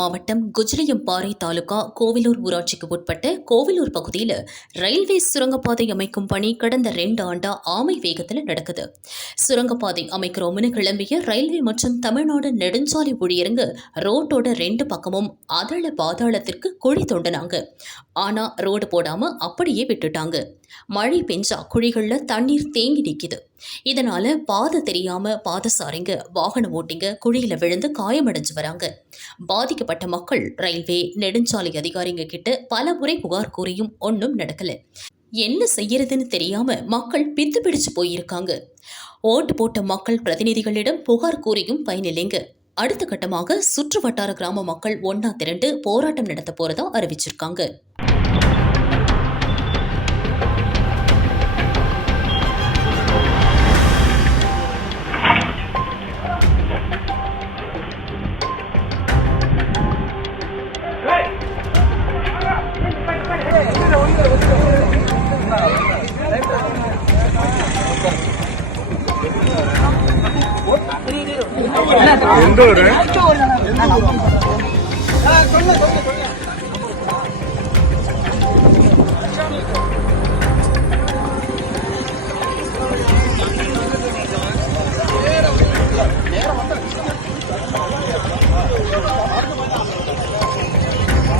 மாவட்டம் குஜிலியம்பாறை தாலுகா கோவிலூர் ஊராட்சிக்கு உட்பட்ட கோவிலூர் பகுதியில் ரயில்வே சுரங்கப்பாதை அமைக்கும் பணி கடந்த 2 ஆண்டா ஆமை வேகத்தில் நடக்குது. சுரங்கப்பாதை அமைக்கிறோம்னு கிளம்பிய ரயில்வே மற்றும் தமிழ்நாடு நெடுஞ்சாலை ஊழியருங்க ரோட்டோட 2 பக்கமும் அதள பாதாளத்திற்கு குழி தோண்டினாங்க. ஆனா ரோடு போடாம அப்படியே விட்டுட்டாங்க. மழை பெஞ்சா குழிகள்ல தண்ணீர் தேங்கி நிற்குது. இதனால பாதை தெரியாம பாதசாரிங்க வாகன ஓட்டிங்க குழியில விழுந்து காயமடைஞ்சு வராங்க. பாதிக்கப்பட்ட மக்கள் ரயில்வே நெடுஞ்சாலை அதிகாரிங்க கிட்ட பல முறை புகார் கூறியும் ஒன்றும் நடக்கல. என்ன செய்யறதுன்னு தெரியாம மக்கள் பித்து பிடிச்சு போயிருக்காங்க. ஓட்டு போட்ட மக்கள் பிரதிநிதிகளிடம் புகார் கூறியும் பயனில்லைங்க. அடுத்த கட்டமாக சுற்று வட்டார கிராம மக்கள் ஒன்னா திரண்டு போராட்டம் நடத்த போறதா அறிவிச்சிருக்காங்க. எந்த ஒரு